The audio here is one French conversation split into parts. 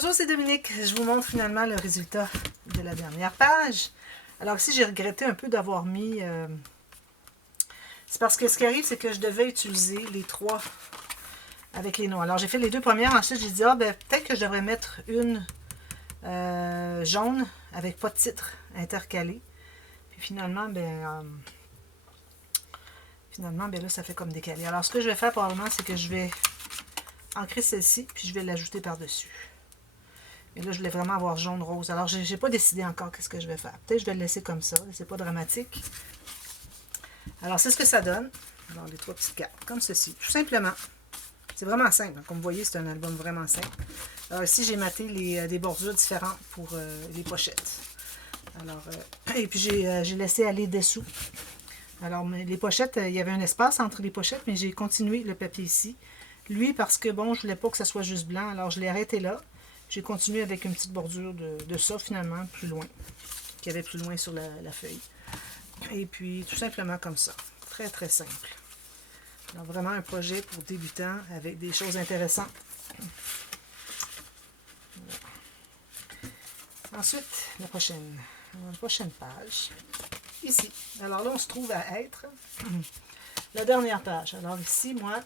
Bonjour, c'est Dominique. Je vous montre finalement le résultat de la dernière page. Alors ici, j'ai regretté un peu d'avoir mis... C'est parce que ce qui arrive, c'est que je devais utiliser les trois avec les noix. Alors j'ai fait les deux premières. Ensuite, j'ai dit, peut-être que je devrais mettre une jaune avec pas de titre intercalé. Puis finalement, là, ça fait comme décalé. Alors ce que je vais faire probablement, c'est que je vais ancrer celle-ci, puis je vais l'ajouter par-dessus. Mais là, je voulais vraiment avoir jaune-rose. Alors, je n'ai pas décidé encore qu'est-ce que je vais faire. Peut-être que je vais le laisser comme ça. C'est pas dramatique. Alors, c'est ce que ça donne. Alors, les trois petites cartes, comme ceci. Tout simplement. C'est vraiment simple. Comme vous voyez, c'est un album vraiment simple. Alors, ici, j'ai maté des bordures différentes pour les pochettes. Alors, et puis, j'ai laissé aller dessous. Alors, les pochettes, il y avait un espace entre les pochettes, mais j'ai continué le papier ici. Lui, parce que, bon, je voulais pas que ça soit juste blanc. Alors, je l'ai arrêté là. J'ai continué avec une petite bordure de ça, finalement, plus loin, qu'il y avait plus loin sur la feuille. Et puis, tout simplement comme ça. Très, très simple. Alors, vraiment un projet pour débutants avec des choses intéressantes. Voilà. Ensuite, la prochaine page. Ici. Alors là, on se trouve à être la dernière page. Alors ici, moi,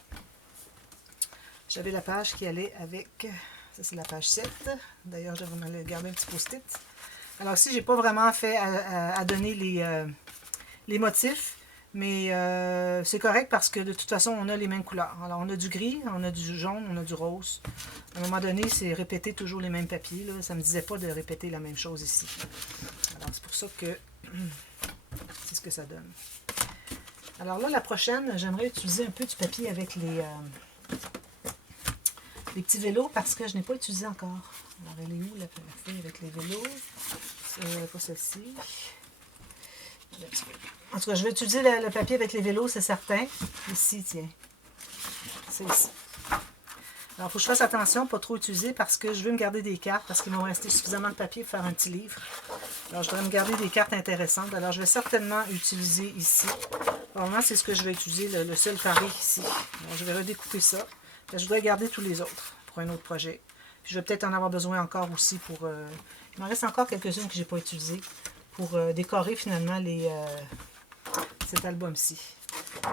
j'avais la page qui allait avec... Ça, c'est la page 7. D'ailleurs, je vais me garder un petit post-it. Alors ici, je n'ai pas vraiment fait à donner les motifs, mais c'est correct parce que de toute façon, on a les mêmes couleurs. Alors, on a du gris, on a du jaune, on a du rose. À un moment donné, c'est répéter toujours les mêmes papiers. Là. Ça ne me disait pas de répéter la même chose ici. Alors, c'est pour ça que c'est ce que ça donne. Alors là, la prochaine, j'aimerais utiliser un peu du papier avec les petits vélos parce que je n'ai pas utilisé encore. Alors, elle est où la feuille avec les vélos? Pas celle-ci. En tout cas, je vais utiliser le papier avec les vélos, c'est certain. Ici, tiens. C'est ici. Alors, il faut que je fasse attention, pas trop utiliser parce que je veux me garder des cartes parce qu'il m'en rester suffisamment de papier pour faire un petit livre. Alors, je voudrais me garder des cartes intéressantes. Alors, je vais certainement utiliser ici. Normalement, c'est ce que je vais utiliser, le seul carré ici. Alors, je vais redécouper ça. Je voudrais garder tous les autres pour un autre projet. Puis je vais peut-être en avoir besoin encore aussi pour... il m'en reste encore quelques-unes que je n'ai pas utilisées pour décorer finalement cet album-ci.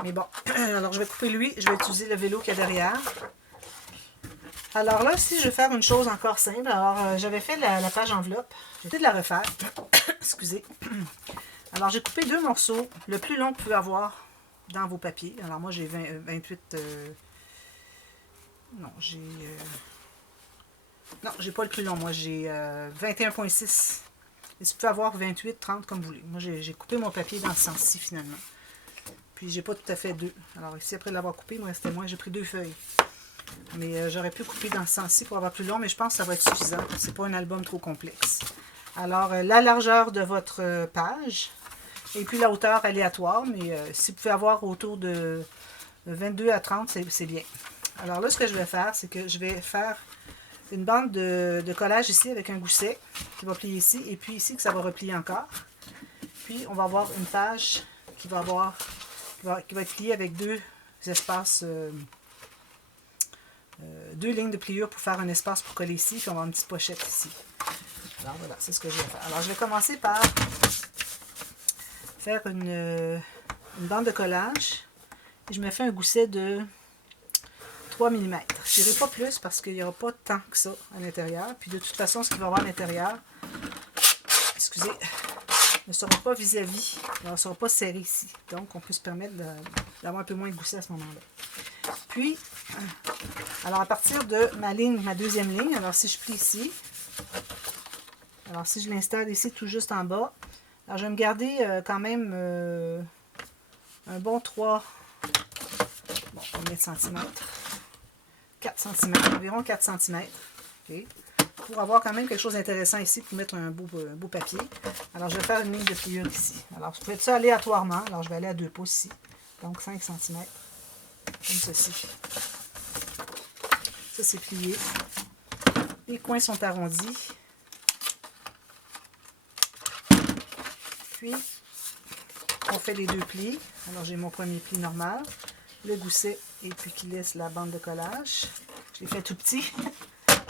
Mais bon, alors je vais couper lui. Je vais utiliser le vélo qu'il y a derrière. Alors là, si je vais faire une chose encore simple. Alors, j'avais fait la page enveloppe. Je vais essayer de la refaire. Excusez. Alors, j'ai coupé deux morceaux. Le plus long que vous pouvez avoir dans vos papiers. Alors, moi, j'ai 28... Non, j'ai pas le plus long. Moi, j'ai 21,6. Et si vous pouvez avoir 28, 30, comme vous voulez. Moi, j'ai coupé mon papier dans ce sens-ci, finalement. Puis, j'ai pas tout à fait deux. Alors, ici, après l'avoir coupé, il me restait moins. J'ai pris deux feuilles. Mais j'aurais pu couper dans ce sens-ci pour avoir plus long, mais je pense que ça va être suffisant. C'est pas un album trop complexe. Alors, la largeur de votre page. Et puis, la hauteur aléatoire. Mais si vous pouvez avoir autour de 22 à 30, c'est bien. Alors là, ce que je vais faire, c'est que je vais faire une bande de collage ici avec un gousset qui va plier ici. Et puis ici, que ça va replier encore. Puis, on va avoir une page qui va être pliée avec deux espaces, deux lignes de pliure pour faire un espace pour coller ici. Puis, on va avoir une petite pochette ici. Alors voilà, c'est ce que je vais faire. Alors, je vais commencer par faire une bande de collage. Et je me fais un gousset de 3 mm. Je n'irai pas plus parce qu'il n'y aura pas tant que ça à l'intérieur. Puis de toute façon, ce qu'il va y avoir à l'intérieur, excusez, ne sera pas vis-à-vis. Ne sera pas serré ici. Donc, on peut se permettre d'avoir un peu moins de gousset à ce moment-là. Puis, alors à partir de ma deuxième ligne, alors si je plie ici, alors si je l'installe ici tout juste en bas, alors je vais me garder quand même un bon 3, bon, combien de centimètres? 4 cm, environ 4 cm. Okay. Pour avoir quand même quelque chose d'intéressant ici, pour mettre un beau papier. Alors, je vais faire une ligne de pliure ici. Alors, vous pouvez faire ça aléatoirement. Alors, je vais aller à 2 pouces ici. Donc, 5 cm. Comme ceci. Ça, c'est plié. Les coins sont arrondis. Puis, on fait les deux plis. Alors, j'ai mon premier pli normal. Le gousset et puis qui laisse la bande de collage. Je l'ai fait tout petit.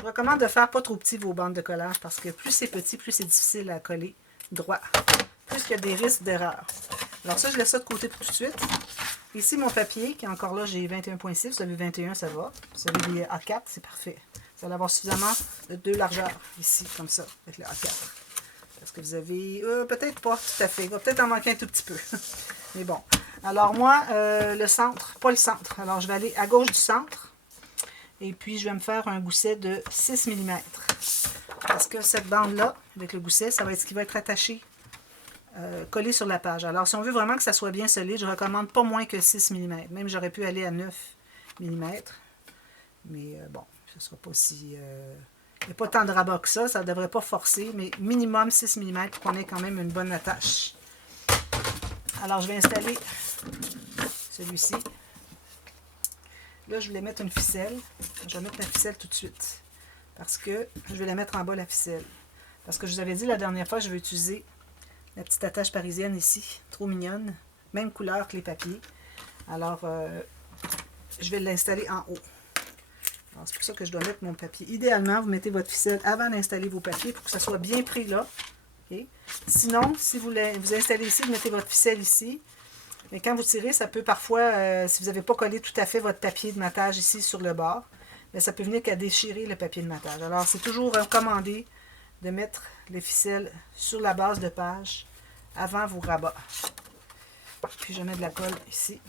Je vous recommande de faire pas trop petit vos bandes de collage parce que plus c'est petit, plus c'est difficile à coller droit. Plus il y a des risques d'erreur. Alors ça, je laisse ça de côté pour tout de suite. Ici, mon papier, qui est encore là, j'ai 21,6. Vous avez 21, ça va. Vous avez des A4, c'est parfait. Vous allez avoir suffisamment de deux largeurs ici, comme ça, avec le A4. Parce que vous avez... peut-être pas tout à fait. Il va peut-être en manquer un tout petit peu. Mais bon. Alors moi, le centre, pas le centre. Alors je vais aller à gauche du centre. Et puis je vais me faire un gousset de 6 mm. Parce que cette bande-là, avec le gousset, ça va être ce qui va être attaché, collé sur la page. Alors si on veut vraiment que ça soit bien solide, je recommande pas moins que 6 mm. Même j'aurais pu aller à 9 mm. Mais bon, ce ne sera pas si... il n'y a pas tant de rabat que ça ne devrait pas forcer, mais minimum 6 mm pour qu'on ait quand même une bonne attache. Alors je vais installer celui-ci. Là, je voulais mettre une ficelle. Je vais mettre la ficelle tout de suite. Parce que je vais la mettre en bas, la ficelle. Parce que je vous avais dit la dernière fois, je vais utiliser la petite attache parisienne ici. Trop mignonne. Même couleur que les papiers. Alors, je vais l'installer en haut. C'est pour ça que je dois mettre mon papier. Idéalement, vous mettez votre ficelle avant d'installer vos papiers pour que ça soit bien pris là. Okay? Sinon, si vous installez ici, vous mettez votre ficelle ici. Mais quand vous tirez, ça peut parfois, si vous n'avez pas collé tout à fait votre papier de matage ici sur le bord, mais ça peut venir qu'à déchirer le papier de matage. Alors, c'est toujours recommandé de mettre les ficelles sur la base de page avant vos rabats. Puis, je mets de la colle ici.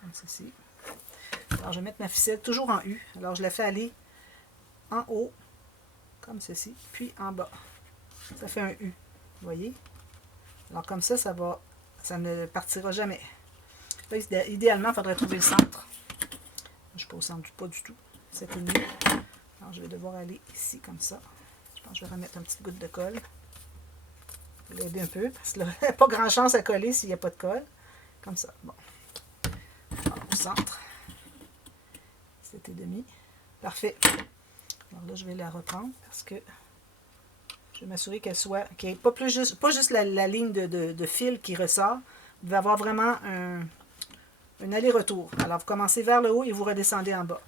Comme ceci. Alors, je vais mettre ma ficelle toujours en U. Alors, je la fais aller en haut, comme ceci, puis en bas. Ça fait un U, vous voyez? Alors, comme ça, ça ne partira jamais. Là, idéalement, il faudrait trouver le centre. Je ne suis pas au centre, pas du tout. C'est une U. Alors, je vais devoir aller ici, comme ça. Je pense que je vais remettre une petite goutte de colle. Je vais l'aider un peu, parce qu'il n'y a pas grand chance à coller s'il n'y a pas de colle. Comme ça, bon. Alors, au centre. C'était demi. Parfait. Alors là, je vais la reprendre parce que je vais m'assurer qu'elle soit... qu'il n'y ait pas juste la ligne de fil qui ressort. Vous devez avoir vraiment un aller-retour. Alors, vous commencez vers le haut et vous redescendez en bas.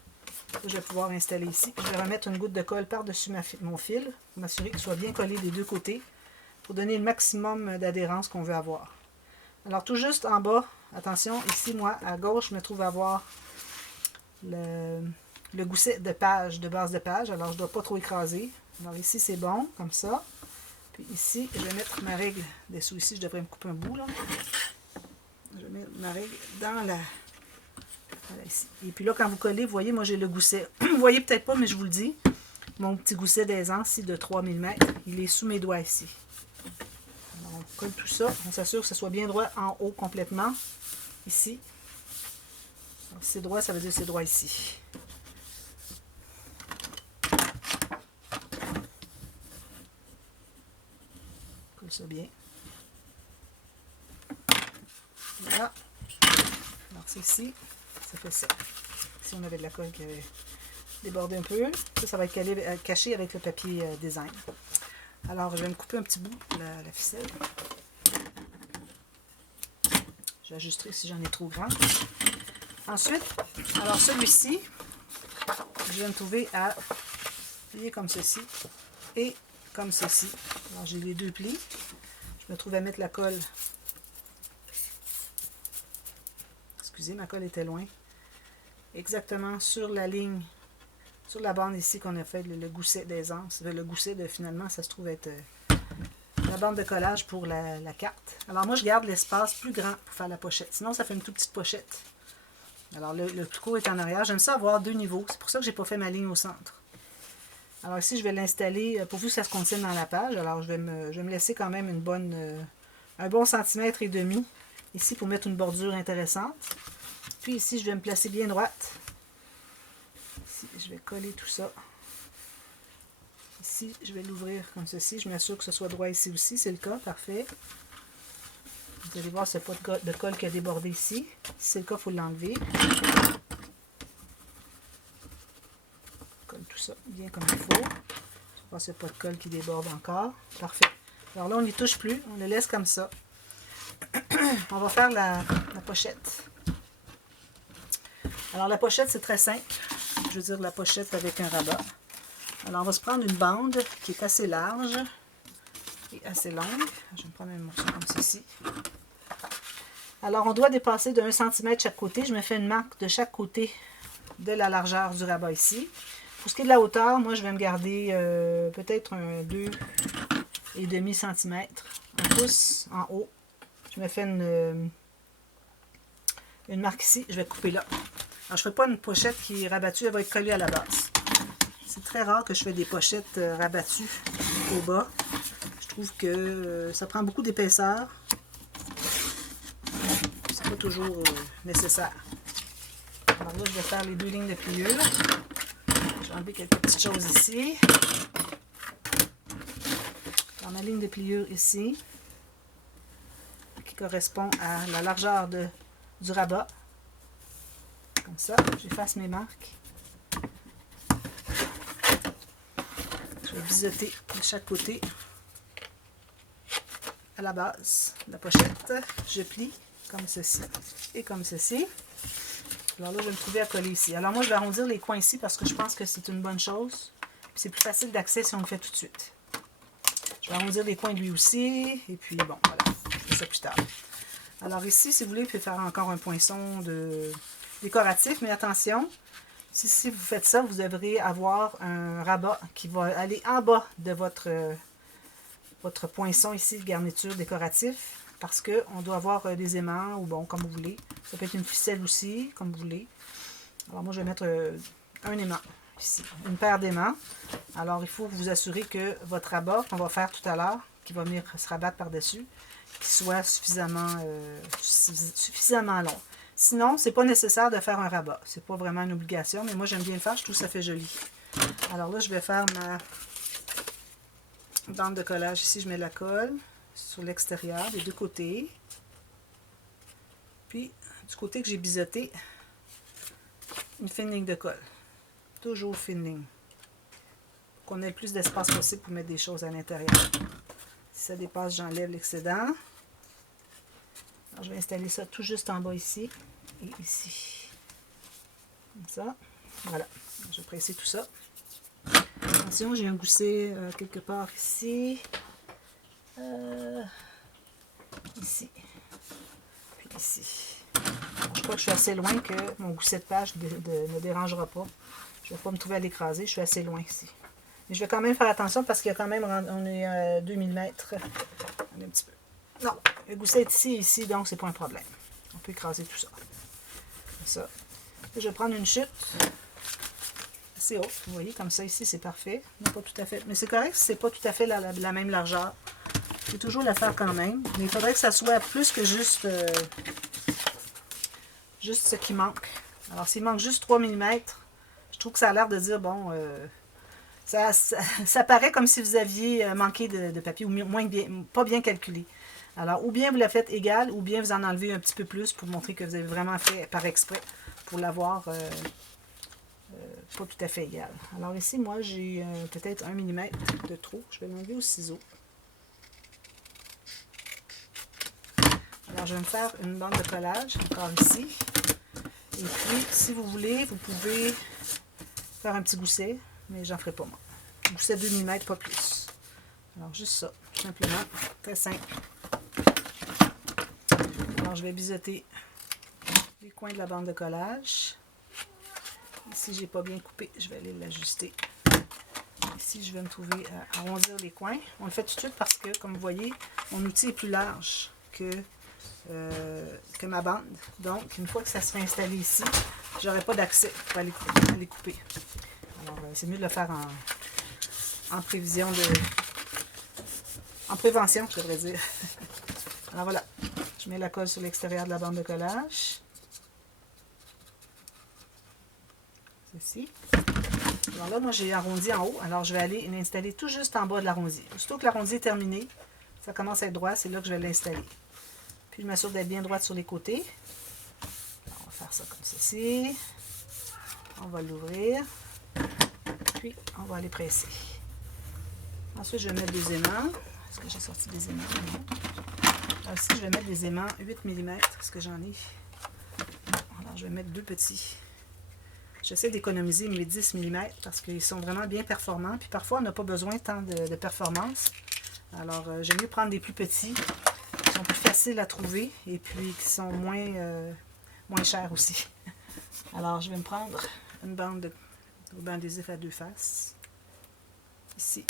Là, je vais pouvoir l'installer ici. Je vais remettre une goutte de colle par-dessus mon fil pour m'assurer qu'il soit bien collé des deux côtés pour donner le maximum d'adhérence qu'on veut avoir. Alors, tout juste en bas, attention, ici, moi, à gauche, je me trouve à avoir le gousset de page, de base de page. Alors, je ne dois pas trop écraser. Alors, ici, c'est bon, comme ça. Puis ici, je vais mettre ma règle dessous. Ici, je devrais me couper un bout, là. Je vais mettre ma règle dans la... Voilà, ici. Et puis là, quand vous collez, vous voyez, moi, j'ai le gousset. Vous voyez peut-être pas, mais je vous le dis. Mon petit gousset d'aisance, ici, de 3 mm, il est sous mes doigts, ici. Alors, on colle tout ça. On s'assure que ce soit bien droit en haut complètement. Ici. Donc, si c'est droit, ça veut dire que c'est droit ici. Colle ça bien. Voilà. Alors, c'est ici. Ça fait ça. Ici, on avait de la colle qui avait débordé un peu. Ça va être caché avec le papier design. Alors, je vais me couper un petit bout la ficelle. J'ajusterai si j'en ai trop grand. Ensuite, alors celui-ci, je vais me trouver à plier comme ceci et comme ceci. Alors, j'ai les deux plis. Je me trouve à mettre la colle. Excusez, ma colle était loin. Exactement sur la ligne, sur la bande ici qu'on a fait le gousset d'aisance. Le gousset de finalement, ça se trouve être la bande de collage pour la carte. Alors moi, je garde l'espace plus grand pour faire la pochette. Sinon, ça fait une toute petite pochette. Alors le plus court est en arrière. J'aime ça avoir deux niveaux. C'est pour ça que j'ai pas fait ma ligne au centre. Alors ici, je vais l'installer pourvu que ça se contienne dans la page. Alors je vais me laisser quand même un bon centimètre et demi ici pour mettre une bordure intéressante. Puis ici, je vais me placer bien droite. Ici, je vais coller tout ça. Ici, je vais l'ouvrir comme ceci. Je m'assure que ce soit droit ici aussi. C'est le cas, parfait. Vous allez voir ce pot de colle qui a débordé ici. Si c'est le cas, il faut l'enlever. Colle tout ça bien comme il faut. Je vois ce pot de colle qui déborde encore. Parfait. Alors là, on n'y touche plus, on le laisse comme ça. On va faire la pochette. Alors la pochette, c'est très simple. Je veux dire la pochette avec un rabat. Alors on va se prendre une bande qui est assez large et assez longue. Je vais me prendre un morceau comme ceci. Alors on doit dépasser de 1 cm chaque côté. Je me fais une marque de chaque côté de la largeur du rabat ici. Pour ce qui est de la hauteur, moi je vais me garder peut-être un 2,5 cm, un pouce en haut. Je me fais une marque ici, je vais couper là. Alors je ne ferai pas une pochette qui est rabattue, elle va être collée à la base. C'est très rare que je fais des pochettes rabattues au bas. Je trouve que ça prend beaucoup d'épaisseur. C'est pas toujours nécessaire. Alors là, je vais faire les 2 lignes de pliure. Je vais enlever quelques petites choses ici. Dans ma ligne de pliure ici, qui correspond à la largeur du rabat. Comme ça, j'efface mes marques. Je vais biseauter de chaque côté à la base de la pochette. Je plie comme ceci et comme ceci. Alors là, je vais me trouver à coller ici. Alors moi, je vais arrondir les coins ici parce que je pense que c'est une bonne chose. C'est plus facile d'accès si on le fait tout de suite. Je vais arrondir les coins de lui aussi. Et puis, bon, voilà. Je fais ça plus tard. Alors ici, si vous voulez, vous pouvez faire encore un poinçon décoratif. Mais attention, si vous faites ça, vous devrez avoir un rabat qui va aller en bas de votre poinçon ici de garniture décoratif. Parce qu'on doit avoir des aimants ou bon, comme vous voulez. Ça peut être une ficelle aussi, comme vous voulez. Alors moi, je vais mettre un aimant ici, une paire d'aimants. Alors, il faut vous assurer que votre rabat qu'on va faire tout à l'heure, qui va venir se rabattre par-dessus, qu'il soit suffisamment long. Sinon, c'est pas nécessaire de faire un rabat. C'est pas vraiment une obligation, mais moi, j'aime bien le faire. Je trouve que ça fait joli. Alors là, je vais faire ma bande de collage. Ici, je mets la colle sur l'extérieur, des deux côtés. Puis, du côté que j'ai biseauté, une fine ligne de colle. Toujours fine ligne. Pour qu'on ait le plus d'espace possible pour mettre des choses à l'intérieur. Si ça dépasse, j'enlève l'excédent. Alors, je vais installer ça tout juste en bas ici et ici. Comme ça. Voilà. Je vais presser tout ça. Attention, j'ai un gousset quelque part ici. Ici. Puis ici. Alors, je crois que je suis assez loin que mon gousset de page ne dérangera pas. Je ne vais pas me trouver à l'écraser. Je suis assez loin ici. Mais je vais quand même faire attention parce qu'il y a quand même, on est à 2 mm. On est un petit peu. Non, le gousset est ici et ici, donc c'est pas un problème. On peut écraser tout ça. Comme ça. Et je vais prendre une chute assez haute. Vous voyez, comme ça ici, c'est parfait. Non, pas tout à fait. Mais c'est correct si c'est pas tout à fait la même largeur. Je vais toujours la faire quand même. Mais il faudrait que ça soit plus que juste ce qui manque. Alors, s'il manque juste 3 mm, je trouve que ça a l'air de dire, bon, ça paraît comme si vous aviez manqué de papier ou pas bien calculé. Alors, ou bien vous la faites égale, ou bien vous en enlevez un petit peu plus pour montrer que vous avez vraiment fait par exprès pour l'avoir pas tout à fait égal. Alors ici, moi, j'ai peut-être 1 mm de trop. Je vais l'enlever au ciseau. Alors, je vais me faire une bande de collage, encore ici. Et puis, si vous voulez, vous pouvez faire un petit gousset, mais j'en ferai pas moi. Un gousset de 2 mm, pas plus. Alors, juste ça, tout simplement. Très simple. Alors, je vais biseauter les coins de la bande de collage. Ici, j'ai pas bien coupé, je vais aller l'ajuster. Ici, je vais me trouver à arrondir les coins. On le fait tout de suite parce que, comme vous voyez, mon outil est plus large que ma bande. Donc, une fois que ça sera installé ici, j'aurai pas d'accès pour aller couper. Alors, c'est mieux de le faire en prévision en prévention, je devrais dire. Alors voilà, je mets la colle sur l'extérieur de la bande de collage. Ceci. Alors là, moi, j'ai arrondi en haut. Alors, je vais aller l'installer tout juste en bas de l'arrondi. Aussitôt que l'arrondi est terminé, ça commence à être droit, c'est là que je vais l'installer. Puis, je m'assure d'être bien droite sur les côtés. Alors, on va faire ça comme ceci. On va l'ouvrir. Puis, on va aller presser. Ensuite, je vais mettre des aimants. Est-ce que j'ai sorti des aimants? Alors ici, je vais mettre des aimants 8 mm, parce que j'en ai. Alors, je vais mettre 2 petits. J'essaie d'économiser mes 10 mm parce qu'ils sont vraiment bien performants. Puis parfois, on n'a pas besoin tant de performance. Alors, j'aime mieux prendre des plus petits, qui sont plus faciles à trouver et puis qui sont moins chers aussi. Alors, je vais me prendre une bande de ruban adhésif à 2 faces. Ici.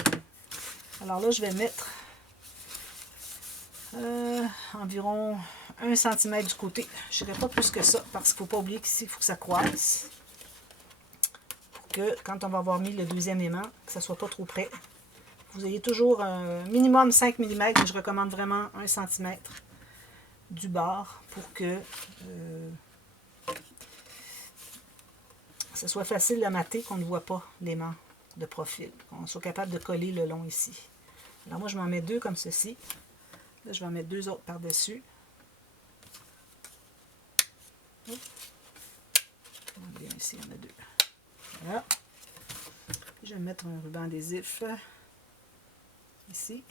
Alors là, je vais mettre environ 1 cm du côté. Je n'irai pas plus que ça parce qu'il ne faut pas oublier qu'ici, il faut que ça croise. Pour que quand on va avoir mis le deuxième aimant, que ça ne soit pas trop près. Vous ayez toujours un minimum 5 mm, mais je recommande vraiment 1 cm du bord pour que ce soit facile à mater, qu'on ne voit pas l'aimant de profil, qu'on soit capable de coller le long ici. Alors moi, je m'en mets 2 comme ceci. Là, je vais en mettre 2 autres par-dessus. Bien ici, il y en a 2. Voilà. Je vais mettre un ruban adhésif ici.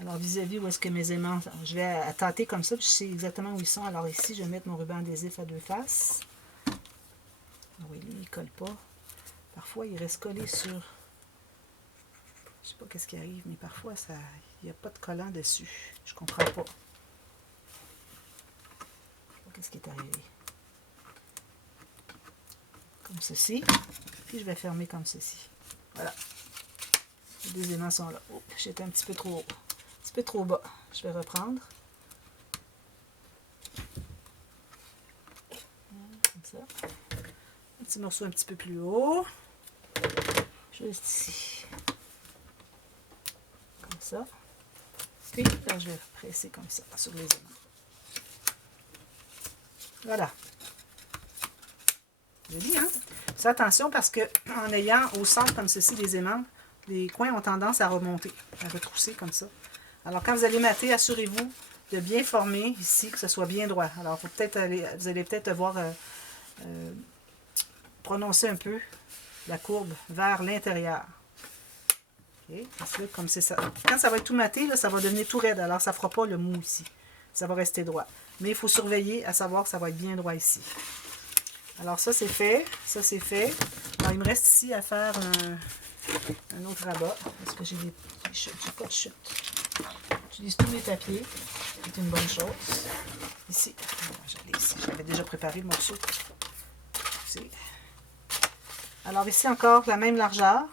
Alors, vis-à-vis où est-ce que mes aimants, je vais tâter comme ça, puis je sais exactement où ils sont. Alors ici, je vais mettre mon ruban adhésif à 2 faces. Ah oui, lui, il ne colle pas. Parfois, il reste collé sur... Je sais pas qu'est-ce qui arrive, mais parfois, ça, il n'y a pas de collant dessus. Je comprends pas. Je sais pas qu'est-ce qui est arrivé. Comme ceci. Puis, je vais fermer comme ceci. Voilà. Les 2 aimants sont là. Oh, j'étais un petit peu trop haut. Un petit peu trop bas. Je vais reprendre. Comme ça. Un petit morceau un petit peu plus haut. Juste ici. Comme ça. Puis, là, je vais presser comme ça sur les aimants. Voilà. Joli, hein? Faites attention parce que en ayant au centre comme ceci des aimants, les coins ont tendance à remonter, à retrousser comme ça. Alors, quand vous allez mater, assurez-vous de bien former ici, que ce soit bien droit. Alors, vous allez peut-être devoir prononcer un peu la courbe vers l'intérieur. Okay. Parce que comme c'est ça. Quand ça va être tout maté, là, ça va devenir tout raide. Alors, ça ne fera pas le mou ici. Ça va rester droit. Mais il faut surveiller à savoir que ça va être bien droit ici. Alors, ça, c'est fait. Ça, c'est fait. Alors, il me reste ici à faire un autre rabat. Est-ce que j'ai des chutes? J'ai pas de chutes. J'utilise tous mes papiers. C'est une bonne chose. Ici. J'avais déjà préparé le morceau. Ici. Alors, ici encore, la même largeur.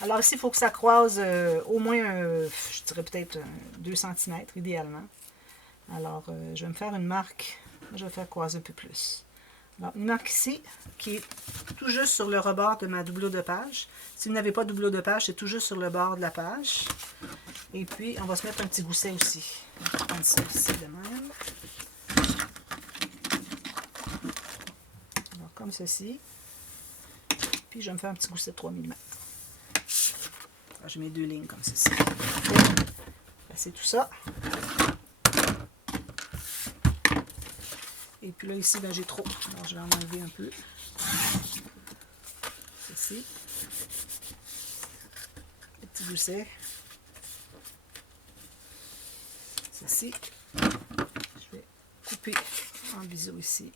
Alors ici, il faut que ça croise au moins, je dirais peut-être 2 cm idéalement. Alors, je vais me faire une marque. Je vais faire croiser un peu plus. Alors, une marque ici, qui est tout juste sur le rebord de ma doublure de page. Si vous n'avez pas de doublure de page, c'est tout juste sur le bord de la page. Et puis, on va se mettre un petit gousset aussi. On va prendre ça ici de même. Alors, comme ceci. Puis, je vais me faire un petit gousset de 3 mm. Alors, je mets 2 lignes comme ceci. C'est tout ça. Et puis là, ici, ben, j'ai trop. Alors, je vais en enlever un peu. Ceci. Le petit gousset. Ceci. Je vais couper en biseau ici.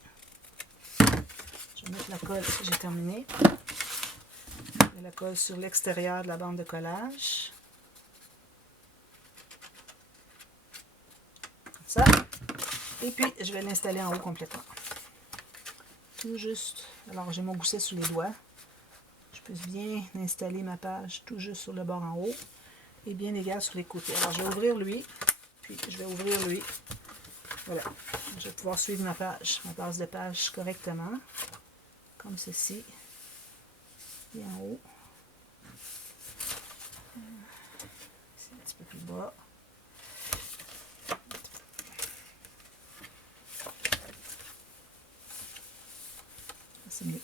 Je vais mettre la colle, j'ai terminé. Je mets la colle sur l'extérieur de la bande de collage. Comme ça. Et puis, je vais l'installer en haut complètement. Tout juste. Alors, j'ai mon gousset sous les doigts. Je peux bien installer ma page tout juste sur le bord en haut. Et bien égal sur les côtés. Alors, je vais ouvrir lui. Puis, je vais ouvrir lui. Voilà. Je vais pouvoir suivre ma base de page correctement. Comme ceci. Et en haut. C'est un petit peu plus bas. C'est mieux.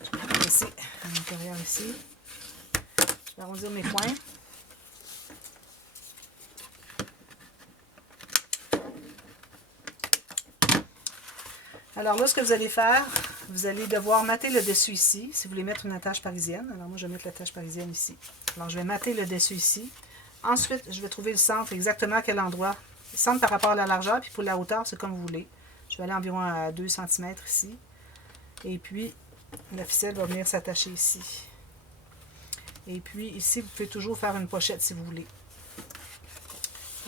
Je vais passer à l'intérieur ici. Je vais arrondir mes points. Alors là, ce que vous allez faire, vous allez devoir mater le dessus ici, si vous voulez mettre une attache parisienne. Alors moi, je vais mettre l'attache parisienne ici. Alors je vais mater le dessus ici. Ensuite, je vais trouver le centre, exactement à quel endroit. Le centre par rapport à la largeur, puis pour la hauteur, c'est comme vous voulez. Je vais aller environ à 2 cm ici. Et puis, la ficelle va venir s'attacher ici. Et puis, ici, vous pouvez toujours faire une pochette si vous voulez.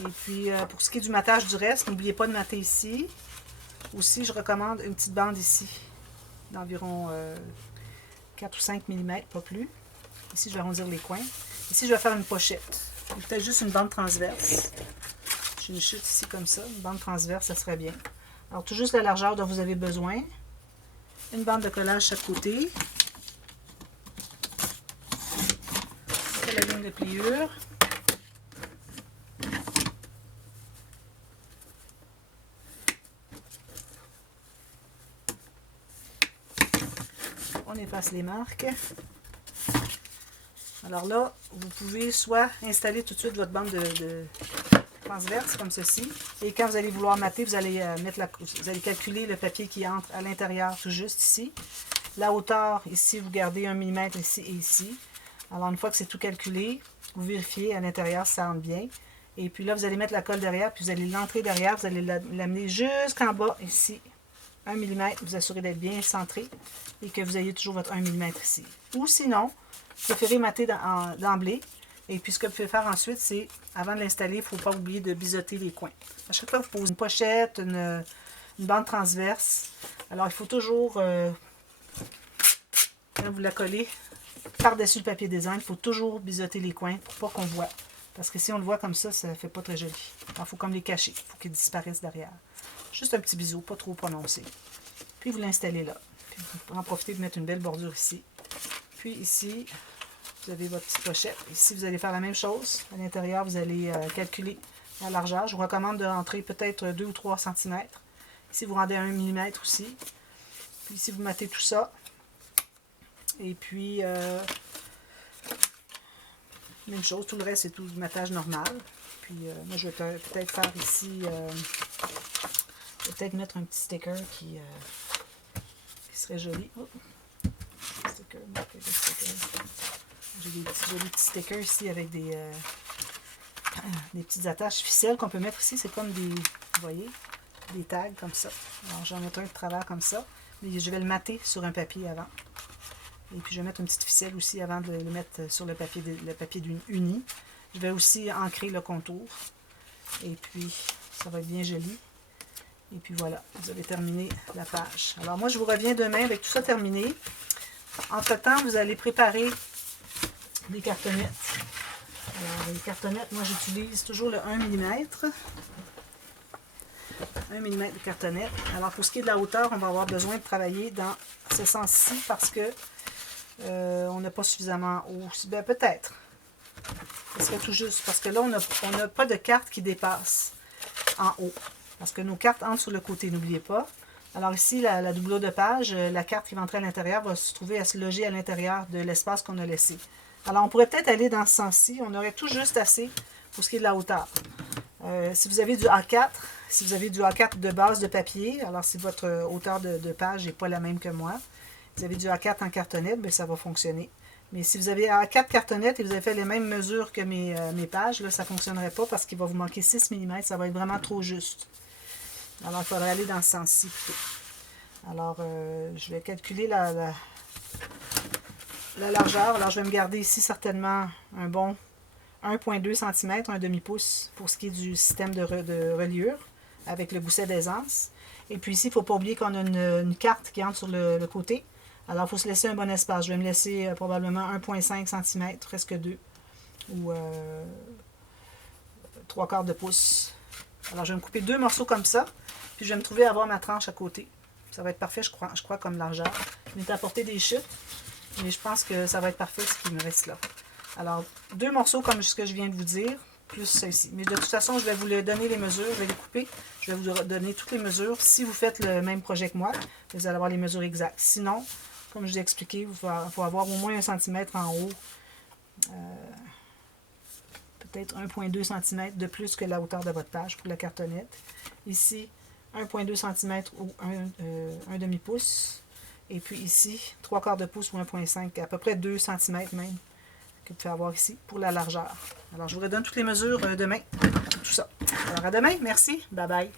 Et puis, pour ce qui est du matage du reste, n'oubliez pas de mater ici. Aussi, je recommande une petite bande ici, d'environ 4 ou 5 mm, pas plus. Ici, je vais arrondir les coins. Ici, je vais faire une pochette. Peut-être juste une bande transverse. J'ai une chute ici comme ça. Une bande transverse, ça serait bien. Alors, tout juste la largeur dont vous avez besoin. Une bande de collage chaque côté. La ligne de pliure. On efface les marques. Alors là, vous pouvez soit installer tout de suite votre bande de transverse comme ceci. Et quand vous allez vouloir mater, vous allez, vous allez calculer le papier qui entre à l'intérieur tout juste ici. La hauteur, ici, vous gardez 1 mm ici et ici. Alors une fois que c'est tout calculé, vous vérifiez à l'intérieur si ça entre bien. Et puis là, vous allez mettre la colle derrière, puis vous allez l'entrer derrière, vous allez l'amener jusqu'en bas ici. 1 mm, vous assurez d'être bien centré et que vous ayez toujours votre 1 mm ici. Ou sinon, vous préférez mater d'emblée. Et puis ce que vous pouvez faire ensuite, c'est, avant de l'installer, il ne faut pas oublier de biseauter les coins. À chaque fois que vous posez une pochette, une bande transverse, alors il faut toujours, quand vous la collez par-dessus le papier design, il faut toujours biseauter les coins pour pas qu'on voit. Parce que si on le voit comme ça ne fait pas très joli. Alors il faut comme les cacher, il faut qu'ils disparaissent derrière. Juste un petit biseau, pas trop prononcé. Puis vous l'installez là. Puis vous en profitez de mettre une belle bordure ici. Puis ici, vous avez votre petite pochette. Ici, vous allez faire la même chose. À l'intérieur, vous allez calculer la largeur. Je vous recommande de rentrer peut-être 2 ou 3 cm. Ici, vous rendez 1 mm aussi. Puis ici, vous matez tout ça. Et puis, même chose, tout le reste, c'est tout du matage normal. Puis, moi, je vais peut-être faire ici, peut-être mettre un petit sticker qui serait joli. Oh. Sticker, j'ai des petits jolis petits stickers ici avec des petites attaches ficelles qu'on peut mettre ici. C'est comme des, vous voyez, des tags comme ça. Alors, j'en mets un de travers comme ça. Mais je vais le mater sur un papier avant. Et puis, je vais mettre une petite ficelle aussi avant de le mettre sur le papier uni. Je vais aussi ancrer le contour. Et puis, ça va être bien joli. Et puis voilà, vous avez terminé la page. Alors moi, je vous reviens demain avec tout ça terminé. Entre-temps, vous allez préparer des cartonnettes. Alors, les cartonnettes, moi, j'utilise toujours le 1 mm. 1 mm de cartonnette. Alors, pour ce qui est de la hauteur, on va avoir besoin de travailler dans ce sens-ci parce que on n'a pas suffisamment haut. Ben, peut-être. Ce serait tout juste. Parce que là, on n'a pas de carte qui dépasse en haut. Parce que nos cartes entrent sur le côté, n'oubliez pas. Alors ici, la doublure de page, la carte qui va entrer à l'intérieur va se trouver à se loger à l'intérieur de l'espace qu'on a laissé. Alors on pourrait peut-être aller dans ce sens-ci. On aurait tout juste assez pour ce qui est de la hauteur. Si vous avez du A4, si vous avez du A4 de base de papier, alors si votre hauteur de page n'est pas la même que moi, vous avez du A4 en cartonnette, bien, ça va fonctionner. Mais si vous avez A4 cartonnette et vous avez fait les mêmes mesures que mes pages, là, ça ne fonctionnerait pas parce qu'il va vous manquer 6 mm. Ça va être vraiment trop juste. Alors, il faudrait aller dans ce sens-ci plutôt. Alors, je vais calculer la largeur. Alors, je vais me garder ici certainement un bon 1,2 cm, un demi-pouce pour ce qui est du système de reliure avec le gousset d'aisance. Et puis ici, il ne faut pas oublier qu'on a une carte qui entre sur le côté. Alors, il faut se laisser un bon espace. Je vais me laisser probablement 1,5 cm, presque 2, ou 3/4 de pouce. Alors, je vais me couper 2 morceaux comme ça, puis je vais me trouver à avoir ma tranche à côté. Ça va être parfait, je crois comme largeur. Je m'ai apporté des chutes, mais je pense que ça va être parfait ce qui me reste là. Alors, 2 morceaux comme ce que je viens de vous dire, plus ceci. Mais de toute façon, je vais vous donner les mesures, je vais les couper. Je vais vous donner toutes les mesures. Si vous faites le même projet que moi, vous allez avoir les mesures exactes. Sinon, comme je vous ai expliqué, il faut avoir au moins 1 cm en haut. Peut-être 1,2 cm de plus que la hauteur de votre page pour la cartonnette. Ici, 1,2 cm ou un demi-pouce. Et puis ici, 3/4 de pouce ou 1,5, à peu près 2 cm même que vous pouvez avoir ici pour la largeur. Alors, je vous redonne toutes les mesures demain, tout ça. Alors, à demain. Merci. Bye bye.